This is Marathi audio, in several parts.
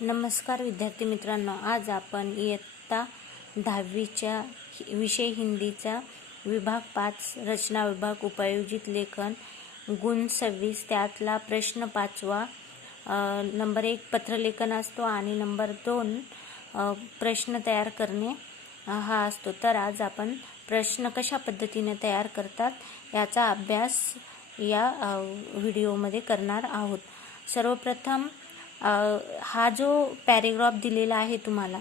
नमस्कार विद्यार्थी मित्रांनो, आज आपण इयत्ता 10वीच्या विषय हिंदीचा विभाग 5 रचना विभाग उपयोजित लेखन गुण 26 त्यातला प्रश्न 5वा नंबर 1 पत्रलेखन असतो आणि नंबर 2 प्रश्न तयार करणे हा असतो। तर आज आपण प्रश्न कशा पद्धतीने तयार करतात याचा अभ्यास या व्हिडिओमध्ये करणार आहोत। सर्वप्रथम हा जो पॅरेग्राफ दिलेला आहे तुम्हाला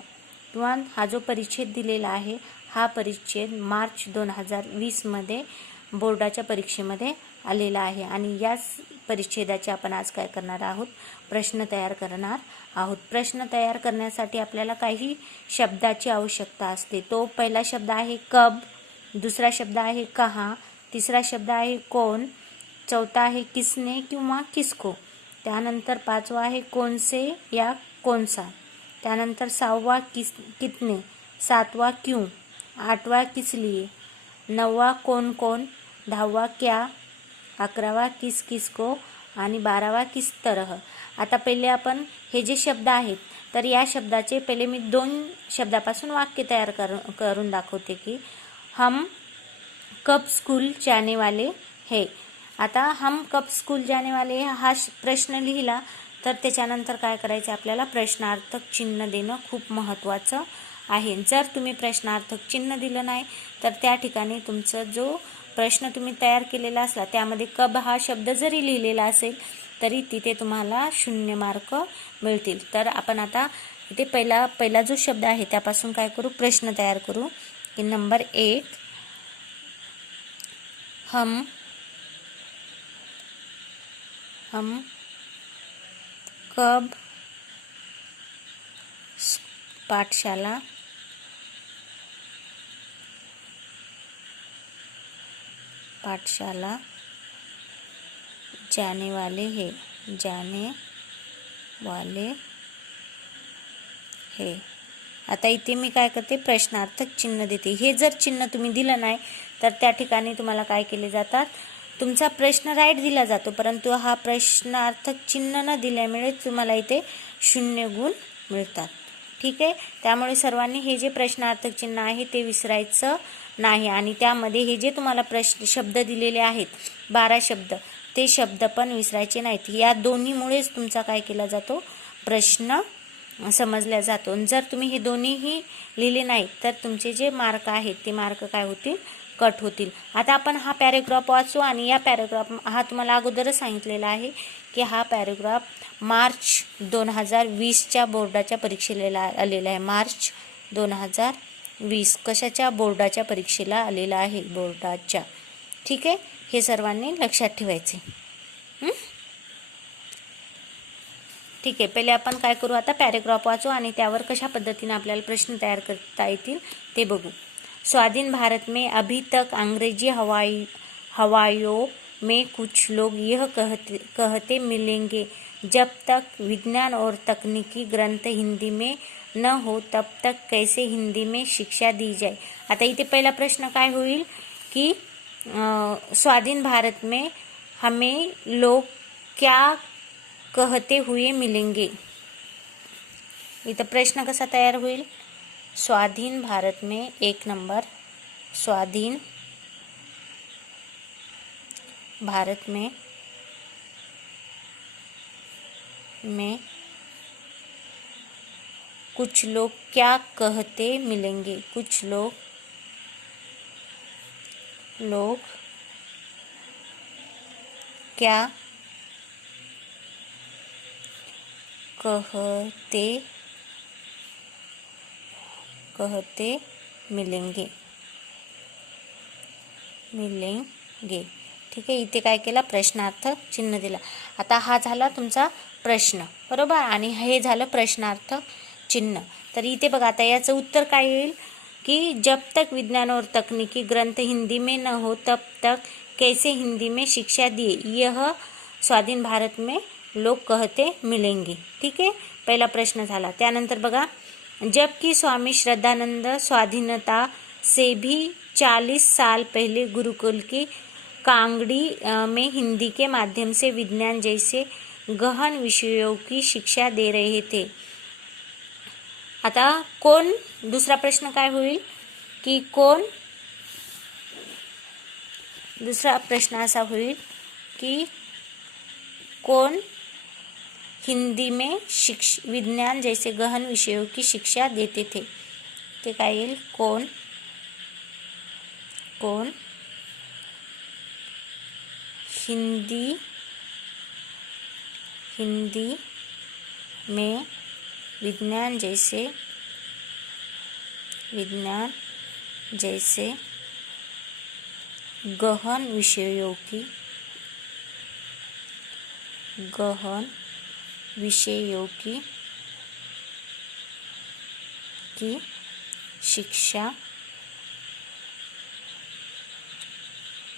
किंवा हा जो परिच्छेद दिलेला आहे हा परिच्छेद मार्च 2020 मध्ये बोर्डाच्या परीक्षेमध्ये आलेला आहे आणि याच परिच्छेदाचे आपण आज काय करणार आहोत, प्रश्न तयार करणार आहोत। प्रश्न तयार करण्यासाठी आपल्याला काही शब्दाची आवश्यकता असते। तो पहिला शब्द आहे कब, दुसरा शब्द आहे कहाँ, तिसरा शब्द आहे कौन, चौथा आहे किसने किंवा किसको, त्यानंतर पाचवा आहे कौन से या कौन सा, त्यानंतर सहावा कितने, सातवा क्यों, आठवा किस लिए, नववा कौन कौन, दहावा क्या, अकरावा किस किसको आणि 12वा किस तरह। आता पहिले आपण हे जे शब्द आहेत तर या शब्दाचे पहिले मी 2 शब्दापासून वाक्य तयार करून दाखवते की हम कब स्कूल जाने वाले हैं। आता हम कब स्कूल जाने वाले हा प्रश्न लिहिला तर त्याच्यानंतर काय करायचं, आपल्याला प्रश्नार्थक चिन्ह देणं खूप महत्त्वाचं आहे। जर तुम्ही प्रश्नार्थक चिन्ह दिलं नाही तर त्या ठिकाणी तुमचा जो प्रश्न तुम्ही तयार केलेला असला त्यामध्ये कब हा शब्द जरी लिहिलेला असेल तरी तिथे तुम्हाला 0 मार्क मिळतील। तर आपण आता इथे पहिला जो शब्द आहे त्यापासून काय करू, प्रश्न तयार करू की नंबर 1 हम कब पाठशाला जाने वाले हैं, आता इथे मी काय करते, प्रश्नार्थक चिन्ह देते। हे जर चिन्ह तुम्ही दिलं नाही तर त्या ठिकाणी तुम्हाला काय केले जातात, तुमचा प्रश्न राईट दिला जातो, परंतु हा प्रश्नार्थक चिन्ह न दिल्यामुळे तुम्हाला इथे 0 गुण मिळतात। ठीक आहे, त्यामुळे सर्वांनी हे जे प्रश्नार्थक चिन्ह आहे ते विसरायचं नाही आणि त्यामध्ये हे जे तुम्हाला शब्द दिलेले आहेत 12 शब्द ते शब्द पण विसरायचे नाहीत। या दोन्हीमुळेच तुमचा काय केला जातो, प्रश्न समजला जातो। जर तुम्ही हे दोन्हीही लिहिले नाही तर तुमचे जे मार्क आहेत ते मार्क काय होतील, कट होतील। आता आपण हा पॅरेग्राफ वाचू आणि या पॅरेग्राफ हा तुम्हाला अगोदरच सांगितलेला आहे की हा पॅरेग्राफ मार्च 2020च्या बोर्डाच्या परीक्षेला आलेला आहे। मार्च 2020 कशाच्या, बोर्डाच्या परीक्षेला आलेला आहे, बोर्डाच्या। ठीक आहे, हे सर्वांनी लक्षात ठेवायचे। ठीक है, पहले अपन काय करू, आता पॅरेग्राफ वाचू आणि त्यावर कशा पद्धतीने आपल्याला प्रश्न तयार करता येतील ते बघू। स्वाधीन भारत में अभी तक अंग्रेजी हवाइयों में कुछ लोग यह कहते मिलेंगे, जब तक विज्ञान और तकनीकी ग्रंथ हिंदी में न हो तब तक कैसे हिंदी में शिक्षा दी जाए। आता इथे पहिला प्रश्न काय होईल की स्वाधीन भारत में हमें लोग क्या कहते हुए मिलेंगे। इथं प्रश्न कसा तयार होईल, स्वाधीन भारत में 1 नंबर, स्वाधीन भारत में कुछ लोग क्या कहते मिलेंगे, कुछ लोग क्या कहते मिलेंगे। ठीक आहे, इथे काय केला, प्रश्नार्थक चिन्ह दिला। आता हा झाला तुमचा प्रश्न, बरोबर, आणि हे झालं प्रश्नार्थक चिन्ह। तर इथे बघा आता याचं उत्तर काय येईल कि जब तक विज्ञान और तकनीकी ग्रंथ हिंदी में न हो तब तक कैसे हिंदी में शिक्षा दिए, यह स्वाधीन भारत में लोग कहते मिलेंगे। ठीक है, पहिला प्रश्न झाला। त्यानंतर बघा, जबकि स्वामी श्रद्धानंद स्वाधीनता से भी 40 साल पहले गुरुकुल की कांगड़ी में हिंदी के माध्यम से विज्ञान जैसे गहन विषयों की शिक्षा दे रहे थे, आता कोण, दुसरा प्रश्न काय होईल की कोण, दूसरा प्रश्न ऐसा होईल कि कौन हिंदी में विज्ञान जैसे गहन विषयों की शिक्षा देते थे। ते काय येईल, कौन हिंदी में विज्ञान जैसे गहन विषयों की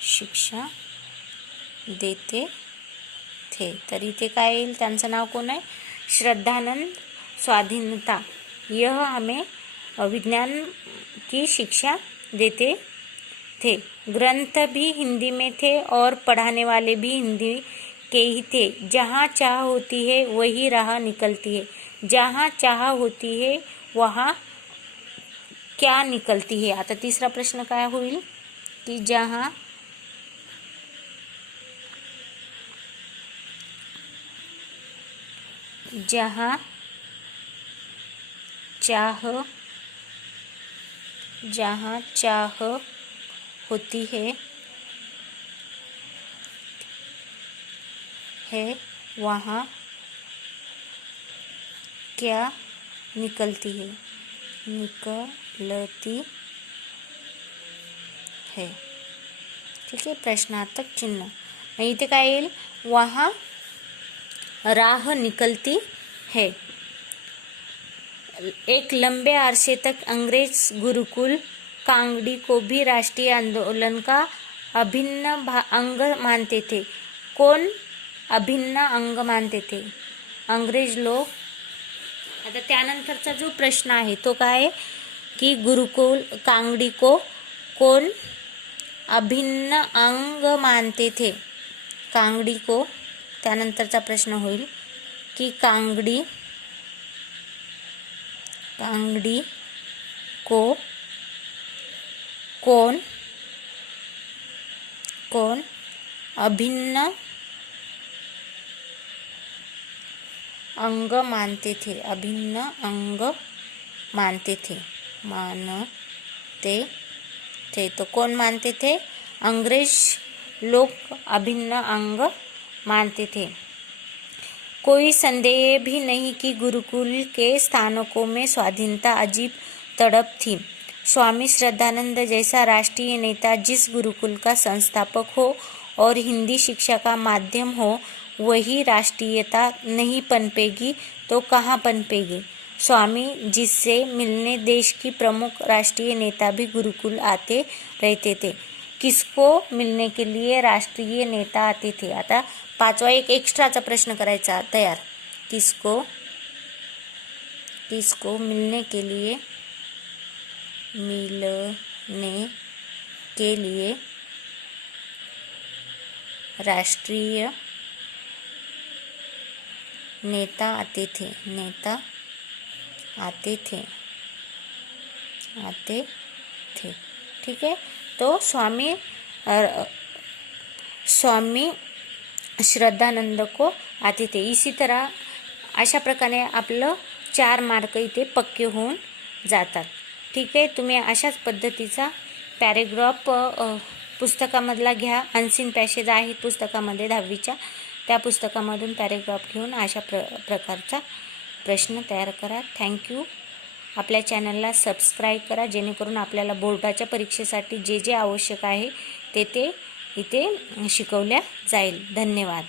शिक्षा देते थे। तर इथे काय येईल, त्यांचं नाव कोण आहे, श्रद्धानंद स्वाधीनता। यह हमें विज्ञान की शिक्षा देते थे। ग्रंथ भी हिंदी में थे और पढ़ाने वाले भी हिंदी के ही थे। जहाँ चाह होती है वही राह निकलती है। जहाँ चाह होती है वहाँ क्या निकलती है। आता तीसरा प्रश्न काय होईल की जहाँ चाह होती है वहाँ क्या निकलती है। ठीक है, प्रश्नार्थक चिन्ह। मग इथे काय येईल, वहाँ राह निकलती है। एक लंबे अरसे तक अंग्रेज गुरुकुल कांगड़ी को भी राष्ट्रीय आंदोलन का अभिन्न अंग मानते थे। कौन अभिन्न अंग मानते थे, अंग्रेज लोग। आता त्यानंतरचा जो प्रश्न आहे तो काय आहे की गुरुकुल कांगड़ी को कौन अभिन्न अंग मानते थे। कांगड़ी को, त्यानंतरचा प्रश्न होईल की कांगड़ी को कौन अभिन्न अंग मानते थे। तो कौन मानते थे, अंग्रेज लोग अभिन्न अंग मानते थे। कोई संदेह भी नहीं कि गुरुकुल के स्थानकों में स्वाधीनता अजीब तड़प थी। स्वामी श्रद्धानंद जैसा राष्ट्रीय नेता जिस गुरुकुल का संस्थापक हो और हिंदी शिक्षा का माध्यम हो, वही राष्ट्रीयता नहीं पनपेगी तो कहाँ पनपेगी। स्वामी जिससे मिलने देश की प्रमुख राष्ट्रीय नेता भी गुरुकुल आते रहते थे। किसको मिलने के लिए राष्ट्रीय नेता आते थे। आता पाचवा एक एक्स्ट्राचा प्रश्न करायचा तयार, किसको मिलने के लिए राष्ट्रीय नेता आते थे। ठीक है, तो स्वामी श्रद्धानंद को आते थे। इसी तरह अशा प्रकारे आपलं 4 मार्क इथे पक्के होऊन जातात। ठीक आहे, तुम्ही अशाच पद्धतीचा पॅरेग्राफ पुस्तकामधला घ्या। अनसीन पॅसेज आहे पुस्तकामध्ये 10वीच्या, त्या पुस्तकामधून पॅरेग्राफ घेऊन अशा प्रकारचा प्रश्न तयार करा। थँक्यू। आपल्या चॅनलला सबस्क्राईब करा जेणेकरून आपल्याला बोर्डाच्या परीक्षेसाठी जे आवश्यक आहे ते इथे शिकवल्या जाईल। धन्यवाद।